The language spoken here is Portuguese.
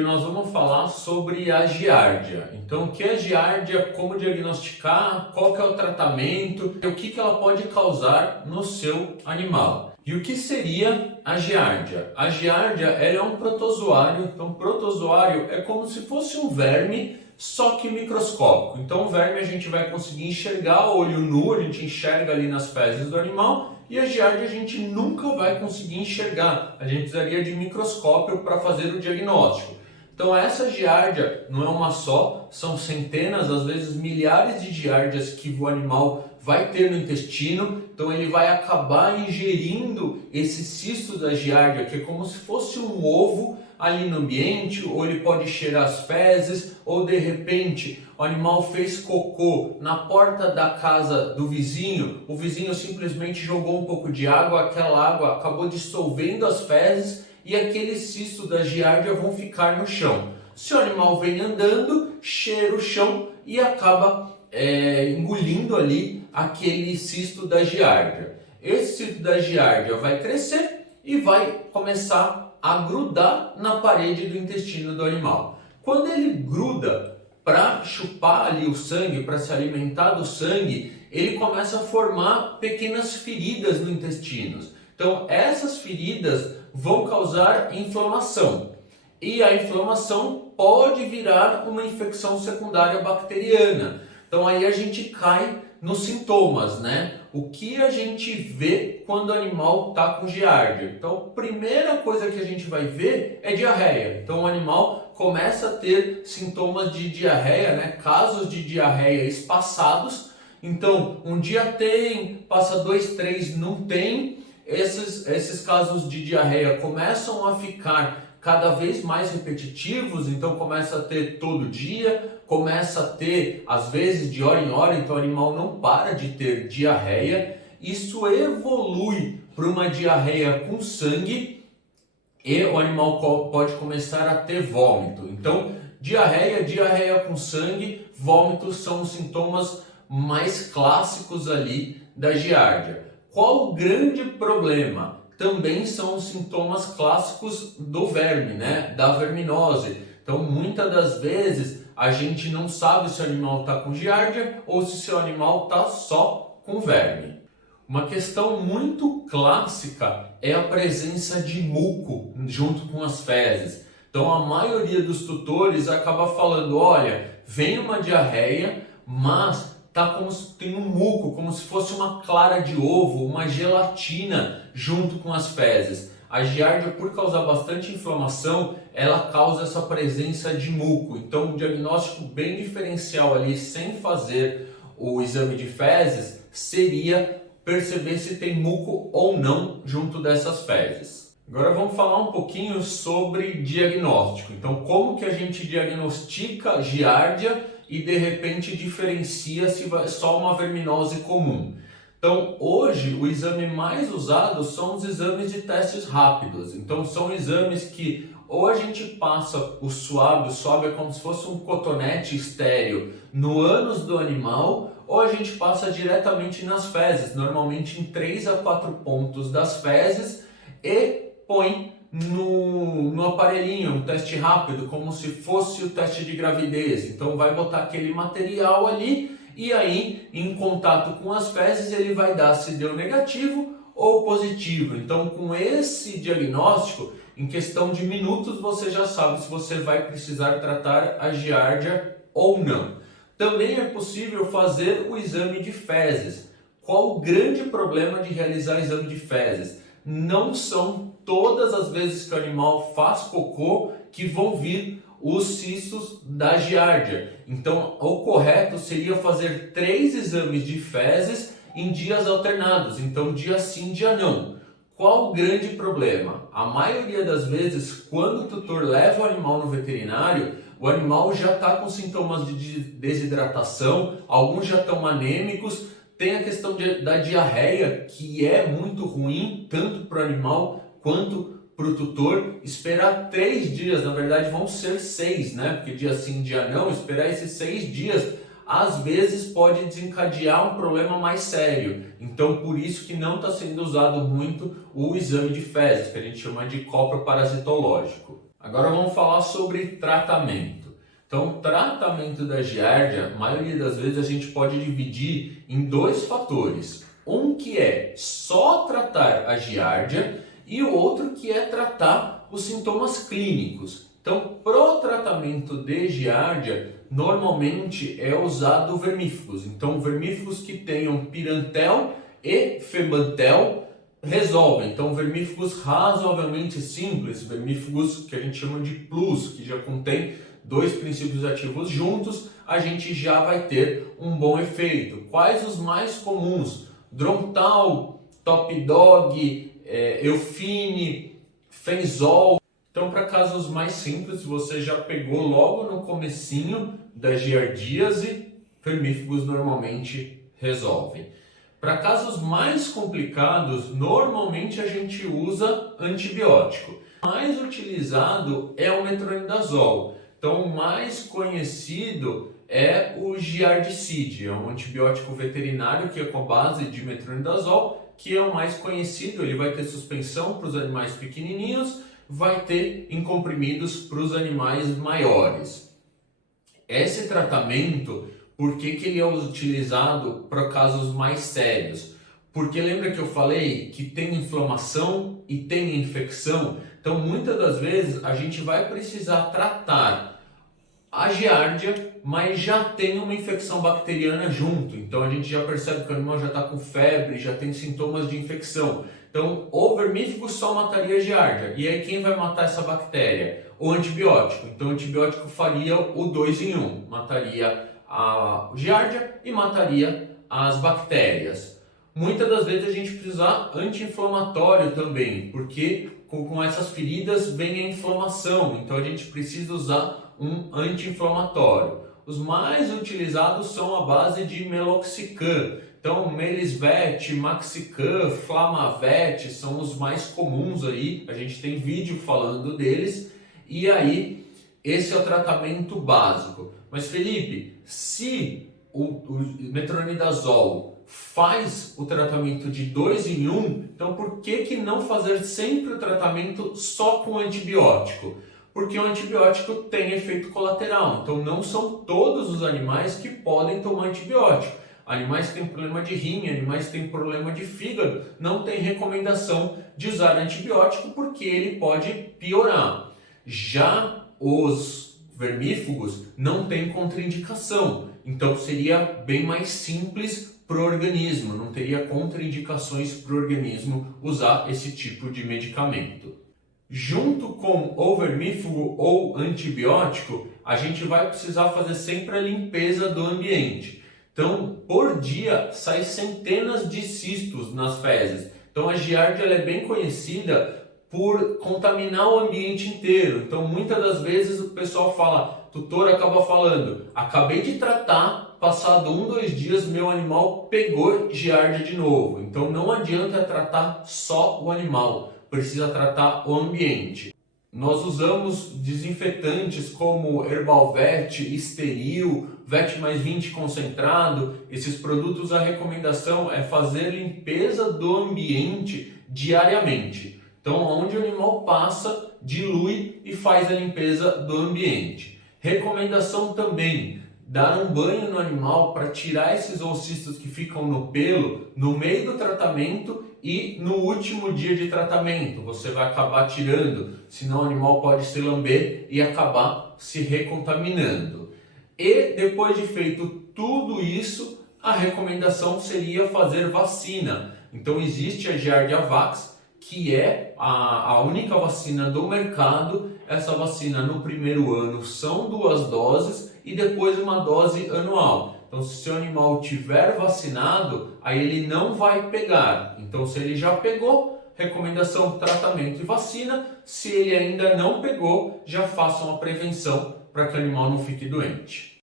vídeo nós vamos falar sobre a giardia. Então, o que é a giardia, como diagnosticar, qual que é o tratamento, o que ela pode causar no seu animal. E o que seria a giardia? A giardia ela é um protozoário, então protozoário é como se fosse um verme, só que microscópico. Então o verme a gente vai conseguir enxergar a olho nu, a gente enxerga ali nas fezes do animal, e a giardia a gente nunca vai conseguir enxergar. A gente precisaria de microscópio para fazer o diagnóstico. Então essa giardia não é uma só, são centenas, às vezes milhares de giardias que o animal vai ter no intestino. Então ele vai acabar ingerindo esse cisto da giardia, que é como se fosse um ovo ali no ambiente, ou ele pode cheirar as fezes, ou de repente o animal fez cocô na porta da casa do vizinho, o vizinho simplesmente jogou um pouco de água, aquela água acabou dissolvendo as fezes e aquele cisto da giardia vão ficar no chão. Se o animal vem andando, cheira o chão e acaba engolindo ali aquele cisto da giardia. Esse cisto da giardia vai crescer e vai começar a grudar na parede do intestino do animal. Quando ele gruda para chupar ali o sangue, para se alimentar do sangue, ele começa a formar pequenas feridas no intestino. Então essas feridas vão causar inflamação. E a inflamação pode virar uma infecção secundária bacteriana. Então aí a gente cai nos sintomas, né? O que a gente vê quando o animal está com giardia? Então, a primeira coisa que a gente vai ver é diarreia. Então, o animal começa a ter sintomas de diarreia, né? Casos de diarreia espaçados. Então, um dia tem, passa 2, 3, não tem. Esses casos de diarreia começam a ficar cada vez mais repetitivos, então começa a ter todo dia, começa a ter às vezes de hora em hora, então o animal não para de ter diarreia. Isso evolui para uma diarreia com sangue e o animal pode começar a ter vômito. Então diarreia com sangue, vômito são os sintomas mais clássicos ali da giardia. Qual o grande problema? Também são os sintomas clássicos do verme, né? Da verminose. Então, muitas das vezes, a gente não sabe se o animal está com giardia ou se o seu animal está só com verme. Uma questão muito clássica é a presença de muco junto com as fezes. Então, a maioria dos tutores acaba falando, olha, vem uma diarreia, mas tá como se tem um muco, como se fosse uma clara de ovo, uma gelatina junto com as fezes. A giardia, por causar bastante inflamação, ela causa essa presença de muco. Então, um diagnóstico bem diferencial ali, sem fazer o exame de fezes, seria perceber se tem muco ou não junto dessas fezes. Agora vamos falar um pouquinho sobre diagnóstico. Então, como que a gente diagnostica giardia e de repente diferencia se vai só uma verminose comum. Então hoje o exame mais usado são os exames de testes rápidos. Então são exames que ou a gente passa o swab é como se fosse um cotonete estéreo no ânus do animal, ou a gente passa diretamente nas fezes, normalmente em 3 a 4 pontos das fezes, e põe no aparelhinho, um teste rápido, como se fosse o teste de gravidez. Então vai botar aquele material ali e aí em contato com as fezes ele vai dar se deu negativo ou positivo. Então com esse diagnóstico, em questão de minutos você já sabe se você vai precisar tratar a giardia ou não. Também é possível fazer o exame de fezes. Qual o grande problema de realizar o exame de fezes? Não são todas as vezes que o animal faz cocô que vão vir os cistos da giardia. Então, o correto seria fazer 3 exames de fezes em dias alternados. Então, dia sim, dia não. Qual o grande problema? A maioria das vezes, quando o tutor leva o animal no veterinário, o animal já está com sintomas de desidratação, alguns já estão anêmicos. Tem a questão da diarreia, que é muito ruim, tanto para o animal quanto para o tutor. Esperar 3 dias, na verdade vão ser 6, né? Porque dia sim, dia não, esperar esses 6 dias, às vezes pode desencadear um problema mais sério. Então, por isso que não está sendo usado muito o exame de fezes, que a gente chama de coproparasitológico. Agora vamos falar sobre tratamento. Então, tratamento da giardia, a maioria das vezes a gente pode dividir em dois fatores. Um que é só tratar a giardia e o outro que é tratar os sintomas clínicos. Então, pro tratamento de giardia, normalmente é usado vermífugos. Então, vermífugos que tenham pirantel e febantel resolvem. Então, vermífugos razoavelmente simples, vermífugos que a gente chama de plus, que já contém dois princípios ativos juntos, a gente já vai ter um bom efeito. Quais os mais comuns? Drontal, Top Dog, Eufine, Fenzol. Então, para casos mais simples, você já pegou logo no comecinho da giardíase, vermífugos normalmente resolvem. Para casos mais complicados, normalmente a gente usa antibiótico. O mais utilizado é o metronidazol. Então, o mais conhecido é o giardicide, é um antibiótico veterinário que é com base de metronidazol, que é o mais conhecido. Ele vai ter suspensão para os animais pequenininhos, vai ter em comprimidos para os animais maiores. Esse tratamento, por que ele é utilizado para casos mais sérios? Porque lembra que eu falei que tem inflamação e tem infecção? Então, muitas das vezes a gente vai precisar tratar a giardia, mas já tem uma infecção bacteriana junto. Então, a gente já percebe que o animal já está com febre, já tem sintomas de infecção. Então, o vermífugo só mataria a giardia. E aí, quem vai matar essa bactéria? O antibiótico. Então, o antibiótico faria o 2 em 1. Mataria a giardia e mataria as bactérias. Muitas das vezes a gente precisa usar anti-inflamatório também, porque com essas feridas vem a inflamação. Então, a gente precisa usar um anti-inflamatório. Os mais utilizados são a base de meloxicam. Então, Melisvet, Maxicam, Flamavet são os mais comuns aí. A gente tem vídeo falando deles. E aí, esse é o tratamento básico. Mas, Felipe, se o metronidazol faz o tratamento de 2 em 1, então por que não fazer sempre o tratamento só com antibiótico? Porque o antibiótico tem efeito colateral. Então, não são todos os animais que podem tomar antibiótico. Animais que têm problema de rim, animais que têm problema de fígado, não tem recomendação de usar antibiótico porque ele pode piorar. Já os vermífugos não têm contraindicação, então seria bem mais simples para o organismo, não teria contraindicações para o organismo usar esse tipo de medicamento. Junto com o vermífugo ou antibiótico, a gente vai precisar fazer sempre a limpeza do ambiente. Então, por dia, sai centenas de cistos nas fezes. Então, a giardia ela é bem conhecida por contaminar o ambiente inteiro. Então, muitas das vezes o pessoal fala, tutor acaba falando, acabei de tratar, passado 2 dias, meu animal pegou giardia de novo. Então, não adianta tratar só o animal, precisa tratar o ambiente. Nós usamos desinfetantes como Herbalvet, Esteril, VET mais 20 concentrado. Esses produtos, a recomendação é fazer limpeza do ambiente diariamente. Então, onde o animal passa, dilui e faz a limpeza do ambiente. Recomendação também, dar um banho no animal para tirar esses oocistos que ficam no pelo no meio do tratamento e no último dia de tratamento. Você vai acabar tirando, senão o animal pode se lamber e acabar se recontaminando. E depois de feito tudo isso, a recomendação seria fazer vacina. Então existe a GiardiaVax, que é a única vacina do mercado. Essa vacina no primeiro ano são 2 doses e depois uma dose anual. Então, se o seu animal tiver vacinado, aí ele não vai pegar. Então, se ele já pegou, recomendação tratamento e vacina. Se ele ainda não pegou, já façam a prevenção para que o animal não fique doente.